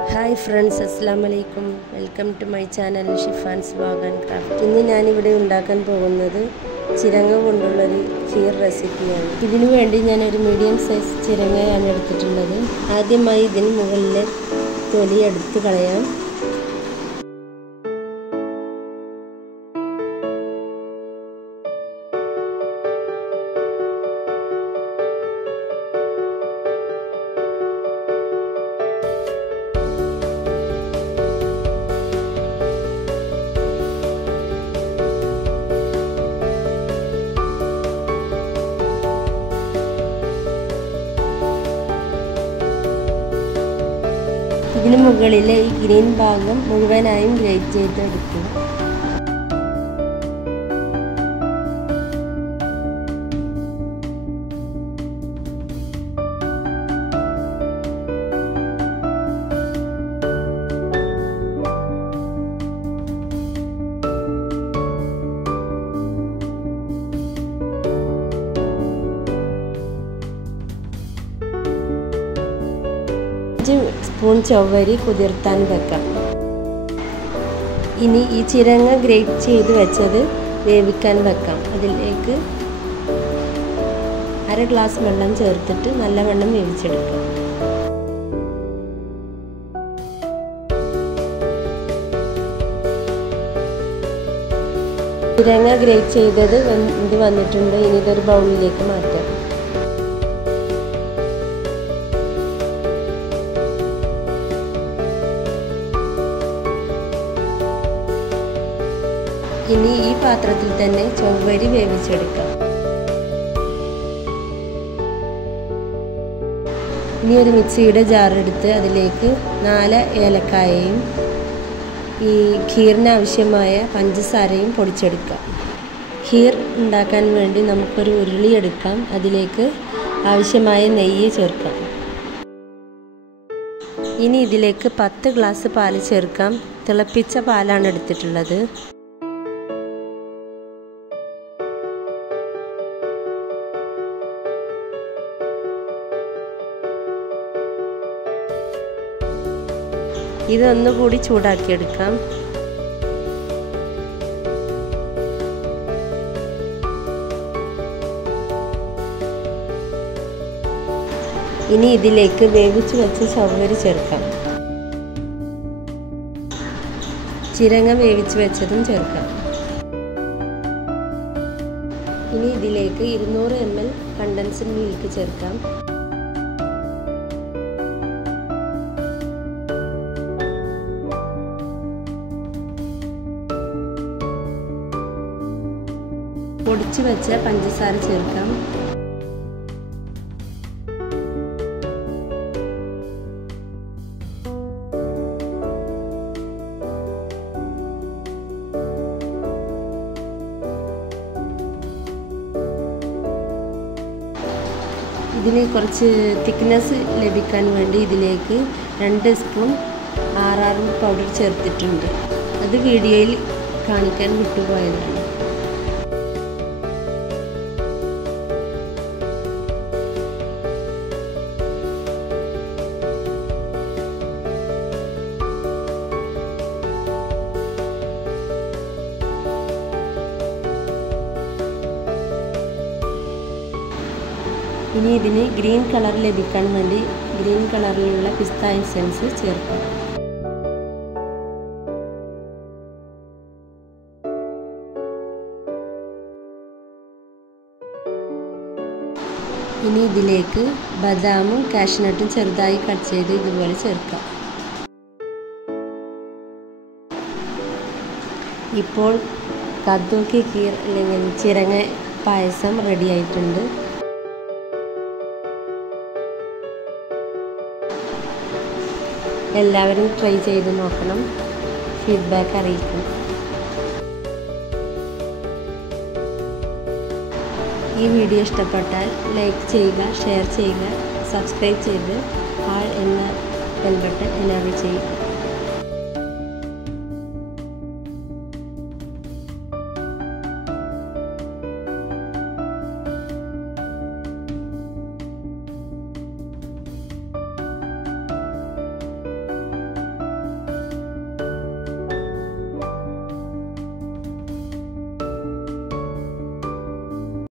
Hi friends, Assalamu alaikum. Welcome to my channel Shifan's Vlog and Craft. ഇന്ന് ഞാൻ ഇവിടെ ഉണ്ടാക്കാൻ പോകുന്നത് ചിരങ്ങ കൊണ്ടുള്ള ഒരു ഖീർ റെസിപ്പിയാണ്. ഇതിനു വേണ്ടി ഞാൻ ഒരു മീഡിയം സൈസ് ചിരങ്ങയാണ് എടുത്തിട്ടുള്ളത്. ആദ്യമായി ഇതിന് മുകളിലെ തൊലി എടുത്ത് കളയാം. ഇതിന് മുകളിലെ ഈ ഗ്രീൻ ഭാഗം മുഴുവനായും ഗ്രേറ്റ് ചെയ്തെടുക്കുക. സ്പൂൺ ചവ്വരി കുതിർത്താൻ വെക്കാം. ഇനി ഈ ചിരങ്ങ ഗ്രേറ്റ് ചെയ്ത് വെച്ചത് വേവിക്കാൻ വെക്കാം. അതിലേക്ക് 1/2 ഗ്ലാസ് വെള്ളം ചേർത്തിട്ട് നല്ലവണ്ണം വേവിച്ചെടുക്കാം. ചിരങ്ങ ഗ്രേറ്റ് ചെയ്തത് ഇത് വന്നിട്ടുണ്ട്. ഇനി ഇതൊരു ബൗളിലേക്ക് മാറ്റാം. ഇനി ഈ പാത്രത്തിൽ തന്നെ ചവ്വരി വേവിച്ചെടുക്കാം. ഇനി ഒരു മിക്സിയുടെ ജാർ എടുത്ത് അതിലേക്ക് 4 ഏലക്കായയും ഈ ഖീറിന് ആവശ്യമായ പഞ്ചസാരയും പൊടിച്ചെടുക്കാം. ഖീർ ഉണ്ടാക്കാൻ വേണ്ടി നമുക്കൊരു ഉരുളി എടുക്കാം. അതിലേക്ക് ആവശ്യമായ നെയ്യ് ചേർക്കാം. ഇനി ഇതിലേക്ക് 10 ഗ്ലാസ് പാല് ചേർക്കാം. തിളപ്പിച്ച പാലാണ് എടുത്തിട്ടുള്ളത്. ഇതൊന്നുകൂടി ചൂടാക്കിയെടുക്കാം. ഇനി ഇതിലേക്ക് വേവിച്ച് വെച്ച ചവ്വരി ചേർക്കാം. ചിരങ്ങ വേവിച്ച് വെച്ചതും ചേർക്കാം. ഇനി ഇതിലേക്ക് 200 ml കണ്ടൻസ്ഡ് മിൽക്ക് ചേർക്കാം. പൊടിച്ചു വെച്ച പഞ്ചസാര ചേർക്കാം. ഇതിന് കുറച്ച് തിക്നെസ് ലഭിക്കാൻ വേണ്ടി ഇതിലേക്ക് 2 സ്പൂൺ RR പൗഡർ ചേർത്തിട്ടുണ്ട്. അത് വീഡിയോയിൽ കാണിക്കാൻ വിട്ടുപോയതാണ്. ഇനി ഇതിന് ഗ്രീൻ കളർ ലഭിക്കാൻ വേണ്ടി ഗ്രീൻ കളറിലുള്ള പിസ്ത എസൻസ് ചേർക്കാം. ഇനി ഇതിലേക്ക് ബദാമും കാഷ്നട്ടും ചെറുതായി കട്ട് ചെയ്ത് ഇതുപോലെ ചേർക്കാം. ഇപ്പോൾ കദ്ദൂ കി ഖീർ അല്ലെങ്കിൽ ചിരങ്ങ പായസം റെഡി ആയിട്ടുണ്ട്. എല്ലാവരും ട്രൈ ചെയ്ത് നോക്കണം. ഫീഡ്ബാക്ക് അറിയിക്കണം. ഈ വീഡിയോ ഇഷ്ടപ്പെട്ടാൽ ലൈക്ക് ചെയ്യുക, ഷെയർ ചെയ്യുക, സബ്സ്ക്രൈബ് ചെയ്ത് ആൾ എന്ന ബെൽ ബട്ടൺ എനേബിൾ ചെയ്യുക.